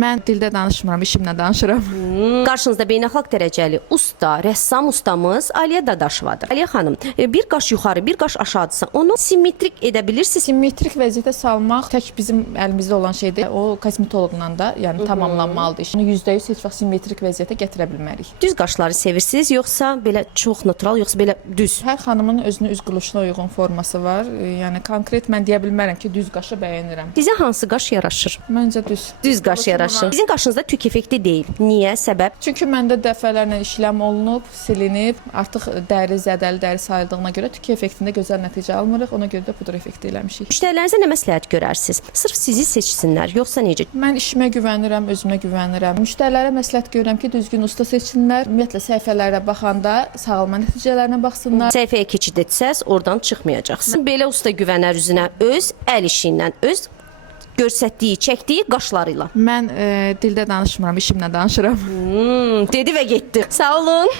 Mən dildə danışmıram, işimlə danışıram. Qarşınızda beynəlxalq dərəcəli usta, rəssam ustamız Aliyə Dadaşovadır. Aliyə xanım, bir qaş yuxarı, bir qaş aşağıdırsa, onu simmetrik edə bilirsiniz. Simmetrik vəziyyətə salmaq tək bizim əlimizdə olan şeydir. O kosmetoloqla da, yəni tamamlanmalıdır iş. Onu %100 heç vaxt simmetrik vəziyyətə gətirə bilmərik. Düz qaşları sevirsiniz, yoxsa belə çox natural, yoxsa belə düz? Hər xanımın özünə üz quruluşuna uyğun forması var. Yəni konkret mən deyə bilmərəm ki, düz qaşı bəyənirəm. Sizə hansı qaş yaraşır? Məncə düz. Düz qaş yaraşır. Sizin qaşınızda tük effekti deyil. Niyə? Səbəb? Çünki məndə dəfələrlə işləm olunub, silinib, artıq dəri zədəli, dəri sayıldığına görə tük effektində gözəl nəticə almırıq. Ona görə də pudra effekti eləmişik. Müştərilərinizə nə məsləhət görərsiniz? Sırf sizi seçsinlər, yoxsa necə? Mən işimə güvənirəm, özümə güvənirəm. Müştərilərə məsləhət görürəm ki, düzgün usta seçsinlər. Ümumiyyətlə səhifələrə baxanda sağalma nəticələrinə baxsınlar. Səhifəyə keçid etsəz, oradan çıxmayacaqsınız. Belə usta güvənər üzünə öz əl işi ilə, öz göstərdiyi, çəkdiyi qaşlarıyla. Mən dildə danışmıram, işimlə danışıram. Dedi və getdi. Sağ olun.